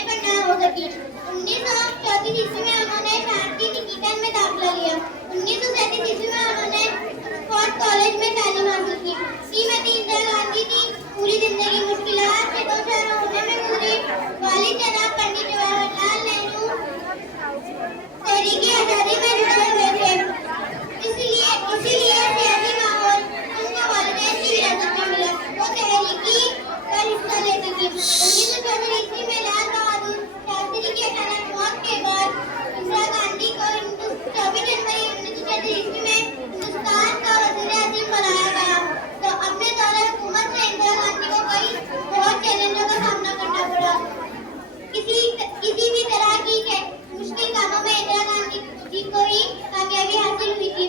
समय पर न हो सकी। 1934 ईस्वी में उन्होंने शांति निकेतन में दाखिला लिया। 1937 ईस्वी में उन्होंने फोर्ट कॉलेज में तालीम हासिल की। श्रीमती इंदिरा गांधी की पूरी जिंदगी मुश्किलात से दो चार होने में गुजरी। वालिद जनाब पंडित जवाहरलाल नेहरू तहरीक आजादी में जुड़े हुए थे। इसीलिए सियासी माहौल उनको वालिदैन की विरासत में मिला। वो तहरीकी पर हिस्सा लेती थी। 1934 ईस्वी में लाल बहादुर शास्त्री की अचानक मौत के बाद इंदिरा गांधी को 24 जनवरी 1934 ईस्वी में हिंदुस्तान का वज़ीर आज़म बनाया गया। तो अपने दौरे हुकूमत में इंदिरा गांधी को कई बहुत चैलेंजों का सामना करना पड़ा। किसी भी तरह की मुश्किल कामों में इंदिरा गांधी जी को ही कामयाबी हासिल हुई थी।